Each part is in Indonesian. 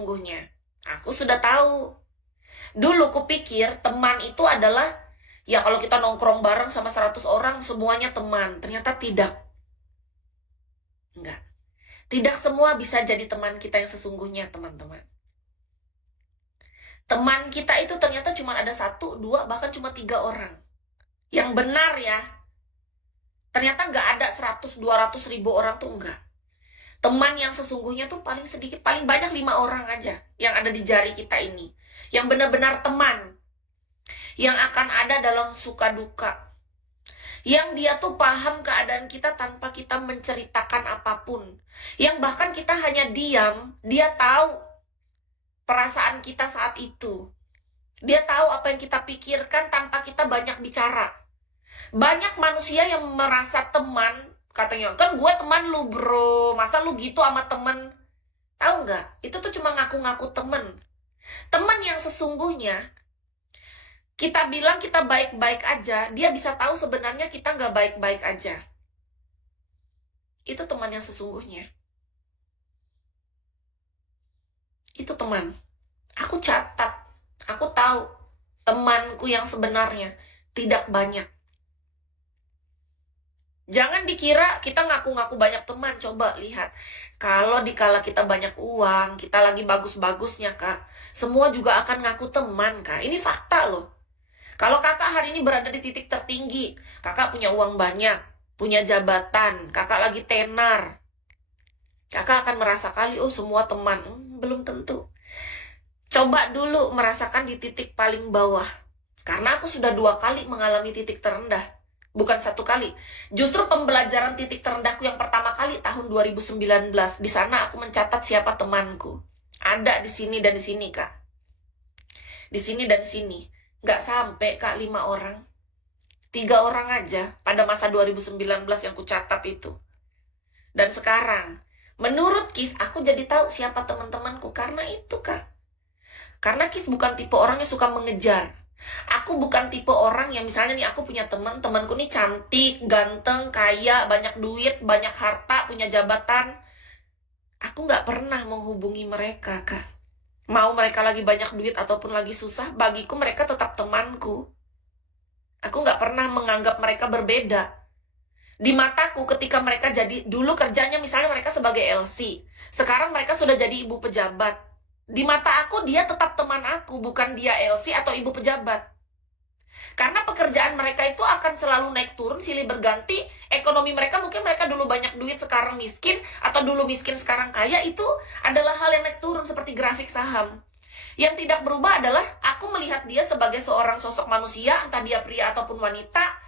sesungguhnya. Aku sudah tahu. Dulu kupikir teman itu adalah, ya kalau kita nongkrong bareng sama 100 orang, semuanya teman. Ternyata tidak. Enggak. Tidak semua bisa jadi teman kita yang sesungguhnya, teman-teman. Teman kita itu ternyata cuma ada 1, 2, bahkan cuma 3 orang. Yang benar ya. Ternyata nggak ada 100, 200 ribu orang tuh enggak. Teman yang sesungguhnya tuh paling sedikit, paling banyak 5 orang aja yang ada di jari kita ini. Yang benar-benar teman. Yang akan ada dalam suka duka. Yang dia tuh paham keadaan kita tanpa kita menceritakan apapun. Yang bahkan kita hanya diam, dia tahu perasaan kita saat itu. Dia tahu apa yang kita pikirkan tanpa kita banyak bicara. Banyak manusia yang merasa teman, katanya, kan gue teman lu bro, masa lu gitu sama temen? Tahu nggak? Itu tuh cuma ngaku-ngaku temen. Temen yang sesungguhnya, kita bilang kita baik-baik aja, dia bisa tahu sebenarnya kita nggak baik-baik aja. Itu teman yang sesungguhnya. Itu teman. Aku catat, aku tahu temanku yang sebenarnya tidak banyak. Jangan dikira kita ngaku-ngaku banyak teman. Coba lihat, kalau dikala kita banyak uang, kita lagi bagus-bagusnya kak, semua juga akan ngaku teman kak. Ini fakta loh. Kalau kakak hari ini berada di titik tertinggi, kakak punya uang banyak, punya jabatan, kakak lagi tenar, kakak akan merasa kali, oh semua teman. Belum tentu. Coba dulu merasakan di titik paling bawah. Karena aku sudah 2 kali mengalami titik terendah. Bukan 1 kali. Justru pembelajaran titik terendahku yang pertama kali tahun 2019. Di sana aku mencatat siapa temanku. Ada di sini dan di sini, Kak. Di sini dan sini. Nggak sampai, Kak, 5 orang. 3 orang aja pada masa 2019 yang ku catat itu. Dan sekarang, menurut Kis, aku jadi tahu siapa teman-temanku. Karena itu, Kak. Karena Kis bukan tipe orang yang suka mengejar. Aku bukan tipe orang yang misalnya nih aku punya temanku nih cantik, ganteng, kaya, banyak duit, banyak harta, punya jabatan. Aku nggak pernah menghubungi mereka, Kak. Mau mereka lagi banyak duit ataupun lagi susah, bagiku mereka tetap temanku. Aku nggak pernah menganggap mereka berbeda. Di mataku ketika mereka jadi, dulu kerjanya misalnya mereka sebagai LC. Sekarang mereka sudah jadi ibu pejabat. Di mata aku dia tetap teman aku, bukan dia LC atau ibu pejabat. Karena pekerjaan mereka itu akan selalu naik turun, silih berganti. Ekonomi mereka mungkin mereka dulu banyak duit sekarang miskin, atau dulu miskin sekarang kaya. Itu adalah hal yang naik turun seperti grafik saham. Yang tidak berubah adalah aku melihat dia sebagai seorang sosok manusia, entah dia pria ataupun wanita.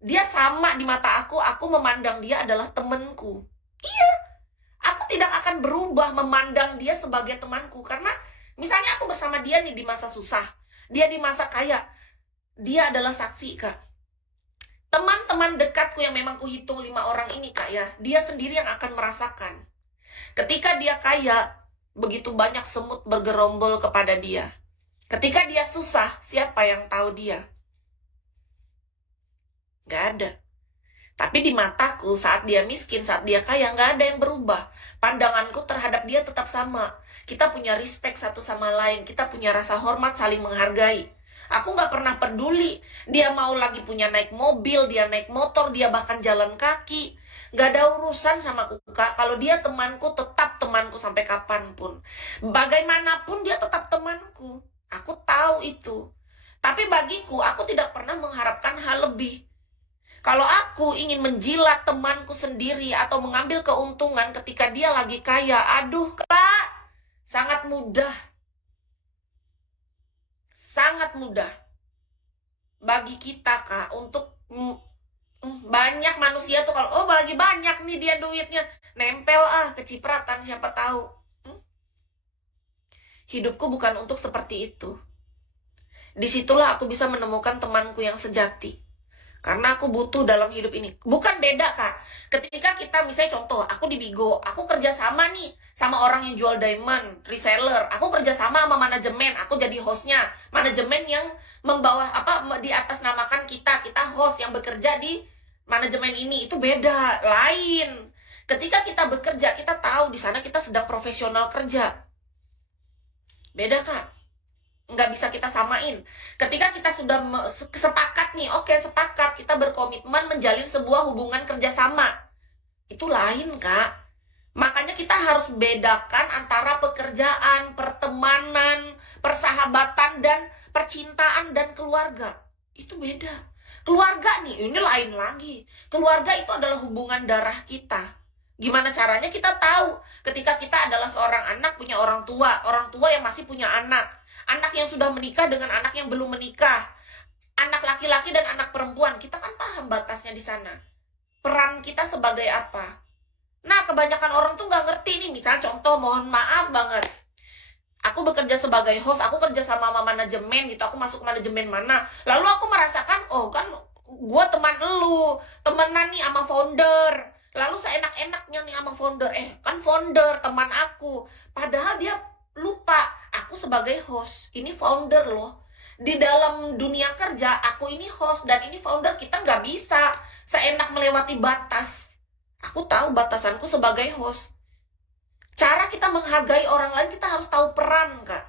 Dia sama di mata aku memandang dia adalah temanku. Iya, aku tidak akan berubah memandang dia sebagai temanku. Karena misalnya aku bersama dia nih di masa susah, dia di masa kaya, dia adalah saksi, Kak. Teman-teman dekatku yang memang kuhitung 5 orang ini, Kak, ya, dia sendiri yang akan merasakan. Ketika dia kaya, begitu banyak semut bergerombol kepada dia. Ketika dia susah, siapa yang tahu dia? Gak ada. Tapi di mataku, saat dia miskin, saat dia kaya, nggak ada yang berubah. Pandanganku terhadap dia tetap sama. Kita punya respect satu sama lain. Kita punya rasa hormat, saling menghargai. Aku nggak pernah peduli. Dia mau lagi punya naik mobil, dia naik motor, dia bahkan jalan kaki. Nggak ada urusan sama aku, Kak. Kalau dia temanku, tetap temanku sampai kapanpun. Bagaimanapun dia tetap temanku. Aku tahu itu. Tapi bagiku, aku tidak pernah mengharapkan hal lebih. Kalau aku ingin menjilat temanku sendiri atau mengambil keuntungan ketika dia lagi kaya, aduh Kak, sangat mudah. Sangat mudah bagi kita, Kak, untuk banyak manusia tuh kalau, oh lagi banyak nih dia duitnya, nempel kecipratan siapa tahu. Hidupku bukan untuk seperti itu. Disitulah aku bisa menemukan temanku yang sejati. Karena aku butuh dalam hidup ini. Bukan beda, Kak. Ketika kita, misalnya contoh, aku di Bigo, aku kerja sama nih sama orang yang jual diamond, reseller. Aku kerja sama manajemen, aku jadi hostnya. Manajemen yang membawa, di atas namakan kita host yang bekerja di manajemen ini. Itu beda, lain. Ketika kita bekerja, kita tahu di sana kita sedang profesional kerja. Beda, Kak. Nggak bisa kita samain. Ketika kita sudah sepakat nih, oke sepakat, kita berkomitmen menjalin sebuah hubungan kerjasama. Itu lain, Kak. Makanya kita harus bedakan antara pekerjaan, pertemanan, persahabatan, dan percintaan, dan keluarga. Itu beda. Keluarga nih, ini lain lagi. Keluarga itu adalah hubungan darah kita. Gimana caranya kita tahu ketika kita adalah seorang anak punya orang tua yang masih punya anak yang sudah menikah dengan anak yang belum menikah, anak laki-laki dan anak perempuan. Kita kan paham batasnya di sana. Peran kita sebagai apa? Nah, kebanyakan orang tuh nggak ngerti nih. Misal contoh, mohon maaf banget. Aku bekerja sebagai host, aku kerja sama manajemen gitu, aku masuk manajemen mana. Lalu aku merasakan, oh kan gue teman lu, temenan nih sama founder. Lalu seenak-enaknya nih sama founder, kan founder teman aku. Padahal dia lupa, aku sebagai host, ini founder loh. Di dalam dunia kerja, aku ini host dan ini founder, kita nggak bisa seenak melewati batas. Aku tahu batasanku sebagai host. Cara kita menghargai orang lain, kita harus tahu peran, Kak.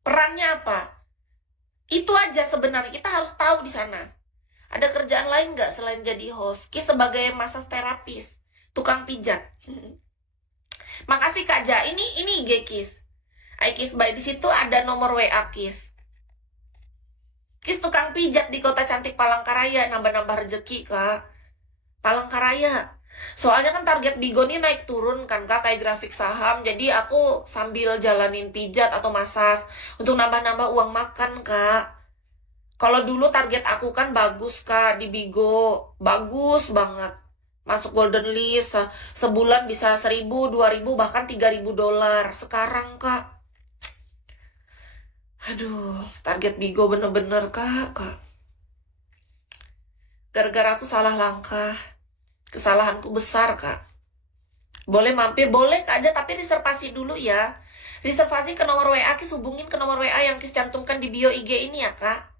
Perannya apa? Itu aja sebenarnya, kita harus tahu di sana. Ada kerjaan lain nggak selain jadi host? Kis sebagai massage terapis, tukang pijat. Makasih Kak Ja. Ini IG Kis. Kis by di situ ada nomor WA Kis. Kis tukang pijat di Kota Cantik Palangkaraya, nambah-nambah rezeki, Kak. Palangkaraya. Soalnya kan target Bigo nih naik turun kan, Kak, kayak grafik saham. Jadi aku sambil jalanin pijat atau masas untuk nambah-nambah uang makan, Kak. Kalau dulu target aku kan bagus, Kak, di Bigo. Bagus banget. Masuk golden list, sebulan bisa 1.000, 2.000, bahkan 3.000 dolar. Sekarang, Kak, aduh, target Bigo bener-bener, Kak. Gara-gara aku salah langkah. Kesalahanku besar, Kak. Boleh mampir, boleh Kak aja, tapi reservasi dulu ya. Reservasi ke nomor WA, Kis hubungin ke nomor WA yang Kis cantumkan di bio IG ini ya, Kak.